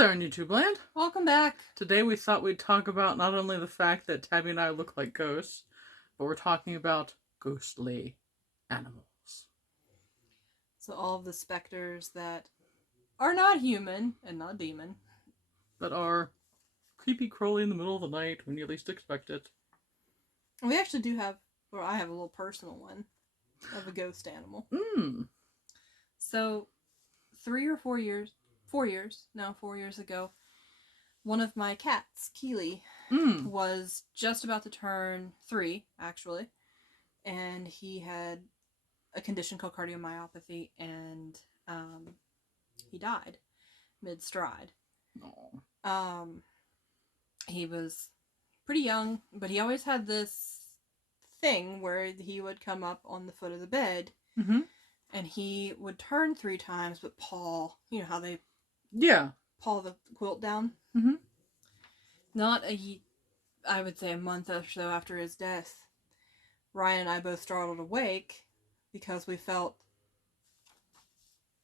there in YouTube land. Welcome back. Today we thought we'd talk about not only the fact that Tabby and I look like ghosts, but we're talking about ghostly animals. So all of the specters that are not human and not demon. But are creepy crawly in the middle of the night when you least expect it. We actually do have, or I have a little personal one of a ghost animal. So 4 years ago, one of my cats, Keely, was just about to turn 3, actually. And he had a condition called cardiomyopathy, and he died mid-stride. He was pretty young, but he always had this thing where he would come up on the foot of the bed, and he would turn 3 times, but paw, you know how they paw the quilt down? Not I would say a month or so after his death, Ryan and I both startled awake because we felt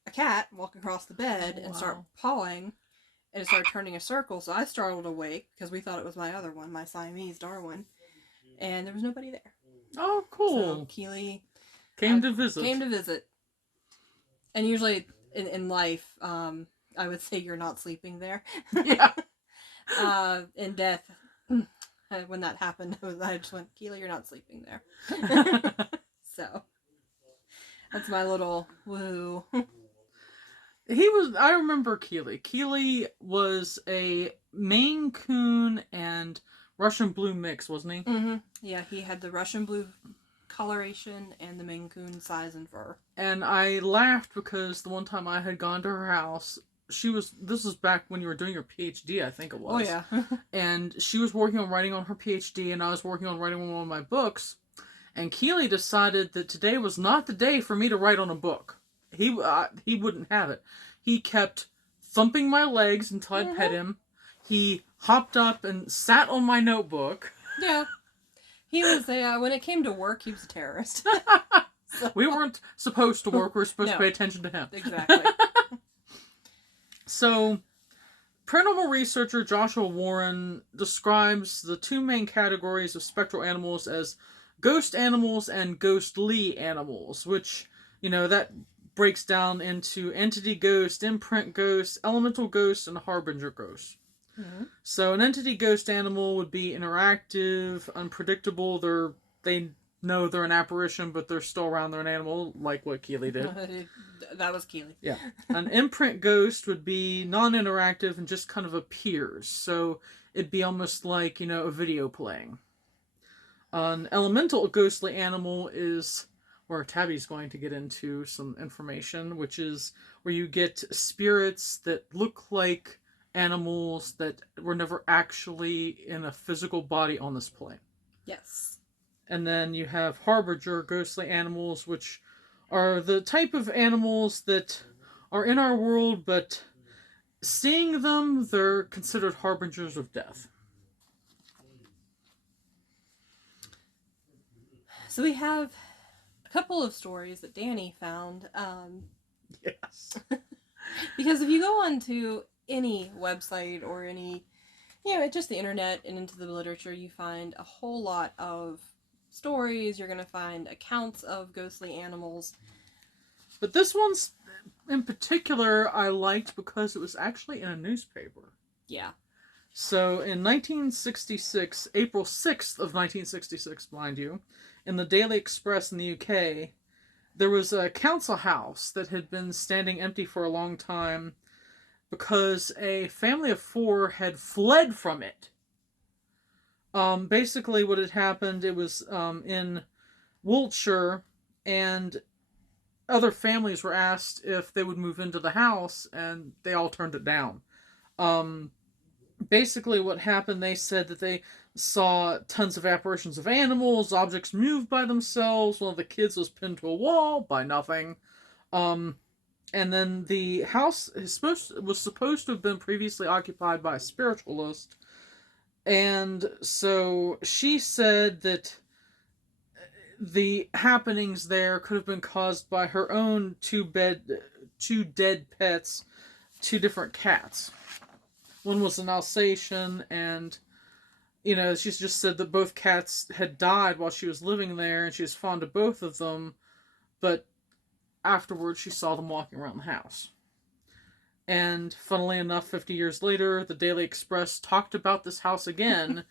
a cat walk across the bed and start pawing, and it started turning a circle. So I startled awake because we thought it was my other one, my Siamese Darwin, and there was nobody there. Oh, cool. So Keely came to visit. And usually in life, I would say you're not sleeping there. Yeah. In death, when that happened, I just went, Keely, you're not sleeping there. So that's my little woo. I remember Keely. Keely was a Maine Coon and Russian Blue mix, wasn't he? Yeah, he had the Russian Blue coloration and the Maine Coon size and fur. And I laughed because the one time I had gone to her house, this was back when you were doing your PhD, I think it was. Oh, yeah. And she was working on writing on her PhD, and I was working on writing on one of my books. And Keely decided that today was not the day for me to write on a book. He wouldn't have it. He kept thumping my legs until I'd pet him. He hopped up and sat on my notebook. Yeah. He was when it came to work, he was a terrorist. So. We weren't supposed to work. We were supposed to pay attention to him. Exactly. So, paranormal researcher Joshua Warren describes the 2 main categories of spectral animals as ghost animals and ghostly animals, which, that breaks down into entity ghost, imprint ghost, elemental ghost, and harbinger ghost. So an entity ghost animal would be interactive, unpredictable. They know they're an apparition, but they're still around. They're an animal, like what Keely did. That was Keely. Yeah. An imprint ghost would be non-interactive and just kind of appears. So it'd be almost like, a video playing. An elemental ghostly animal is where Tabby's going to get into some information, which is where you get spirits that look like animals that were never actually in a physical body on this plane. Yes. And then you have harbinger ghostly animals, which are the type of animals that are in our world, but seeing them, they're considered harbingers of death. So we have a couple of stories that Dani found. Yes. Because if you go onto any website or any, just the internet and into the literature, you find a whole lot of stories. You're going to find accounts of ghostly animals. But this one's, in particular, I liked because it was actually in a newspaper. Yeah. So in 1966, April 6th of 1966, mind you, in the Daily Express in the UK, there was a council house that had been standing empty for a long time because a family of 4 had fled from it. Basically what had happened, it was in Wiltshire, and other families were asked if they would move into the house, and they all turned it down. Basically what happened, they said that they saw tons of apparitions of animals, objects moved by themselves, one of the kids was pinned to a wall by nothing. And then the house was supposed to have been previously occupied by a spiritualist. And so she said that the happenings there could have been caused by her own 2 dead pets, 2 different cats. One was an Alsatian, and she just said that both cats had died while she was living there, and she was fond of both of them, but afterwards she saw them walking around the house. And funnily enough, 50 years later, the Daily Express talked about this house again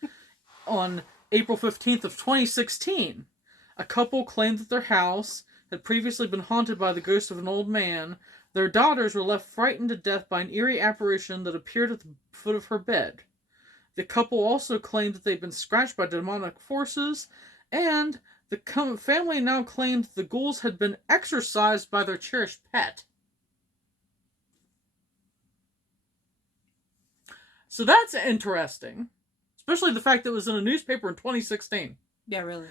on April 15th of 2016. A couple claimed that their house had previously been haunted by the ghost of an old man. Their daughters were left frightened to death by an eerie apparition that appeared at the foot of her bed. The couple also claimed that they'd been scratched by demonic forces, and the family now claimed the ghouls had been exorcised by their cherished pet. So that's interesting. Especially the fact that it was in a newspaper in 2016. Yeah, really.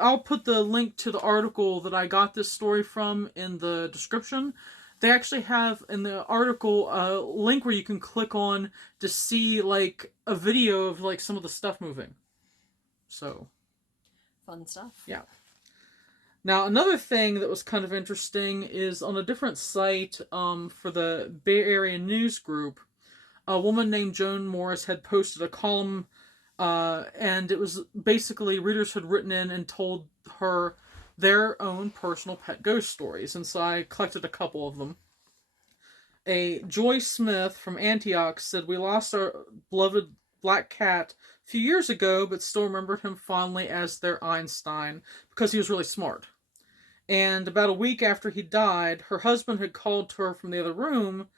I'll put the link to the article that I got this story from in the description. They actually have in the article a link where you can click on to see like a video of like some of the stuff moving. So fun stuff. Yeah. Now another thing that was kind of interesting is on a different site for the Bay Area News Group, a woman named Joan Morris had posted a column, and it was basically readers had written in and told her their own personal pet ghost stories, and so I collected a couple of them. A Joy Smith from Antioch said, "We lost our beloved black cat a few years ago, but still remembered him fondly as their Einstein because he was really smart. And about a week after he died, her husband had called to her from the other room,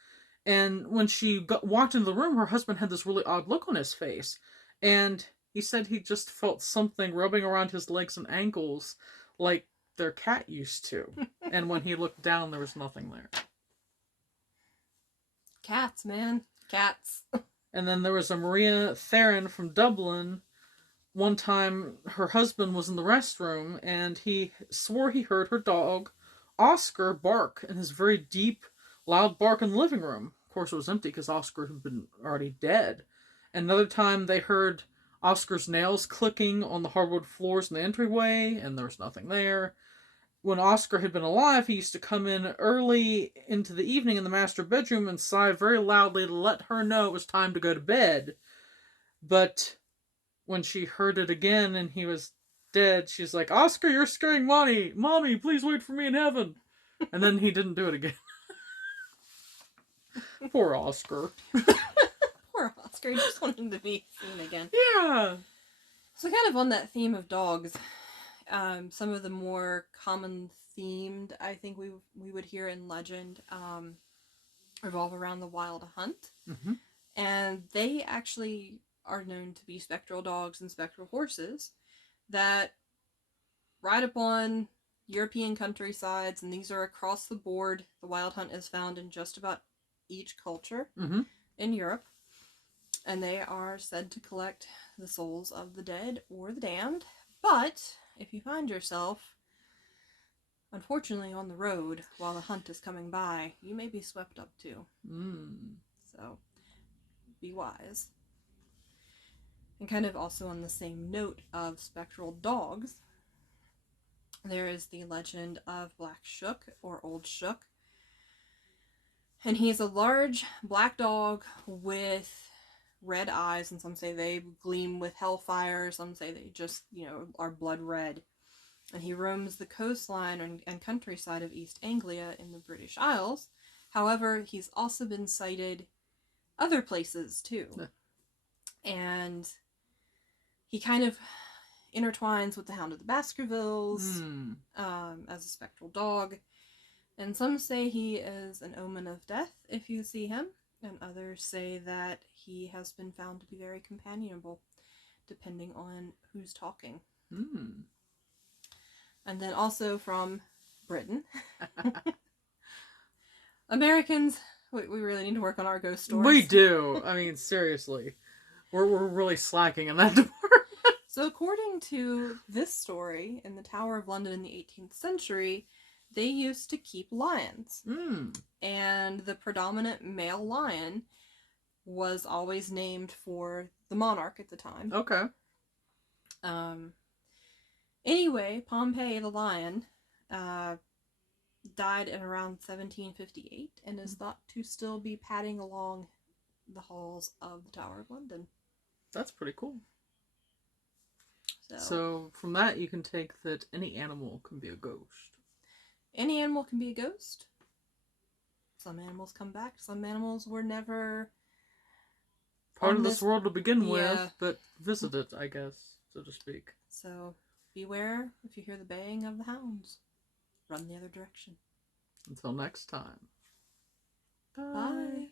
and when she walked into the room, her husband had this really odd look on his face. And he said he just felt something rubbing around his legs and ankles like their cat used to. And when he looked down, there was nothing there." Cats, man. Cats. And then there was a Maria Theron from Dublin. One time, her husband was in the restroom, and he swore he heard her dog, Oscar, bark in his very deep, loud bark in the living room. Of course, it was empty because Oscar had been already dead. Another time, they heard Oscar's nails clicking on the hardwood floors in the entryway, and there was nothing there. When Oscar had been alive, he used to come in early into the evening in the master bedroom and sigh very loudly to let her know it was time to go to bed. But when she heard it again and he was dead, she's like, "Oscar, you're scaring Mommy! Mommy, please wait for me in heaven!" And then he didn't do it again. Poor Oscar. Poor Oscar. He just wanted him to be seen again. Yeah. So kind of on that theme of dogs, some of the more common themed, I think we would hear in legend, revolve around the wild hunt. Mm-hmm. And they actually are known to be spectral dogs and spectral horses that ride upon European countrysides, and these are across the board. The wild hunt is found in just about each culture in Europe, and they are said to collect the souls of the dead or the damned. But if you find yourself, unfortunately, on the road while the hunt is coming by, you may be swept up too. So be wise. And kind of also on the same note of spectral dogs, there is the legend of Black Shook or Old Shook. And he is a large black dog with red eyes, and some say they gleam with hellfire, some say they just, are blood red. And he roams the coastline and countryside of East Anglia in the British Isles. However, he's also been sighted other places too. And he kind of intertwines with the Hound of the Baskervilles as a spectral dog. And some say he is an omen of death if you see him, and others say that he has been found to be very companionable, depending on who's talking. And then also from Britain, Americans, we really need to work on our ghost stories. We do. I mean, seriously. We're really slacking in that department. So according to this story, in the Tower of London in the 18th century, they used to keep lions. And the predominant male lion was always named for the monarch at the time. Okay. Anyway, Pompey the lion died in around 1758 and is thought to still be padding along the halls of the Tower of London. That's pretty cool. So from that, you can take that any animal can be a ghost. Any animal can be a ghost. Some animals come back. Some animals were never part of this world to begin with, but visited, I guess, so to speak. So beware if you hear the baying of the hounds. Run the other direction. Until next time. Bye.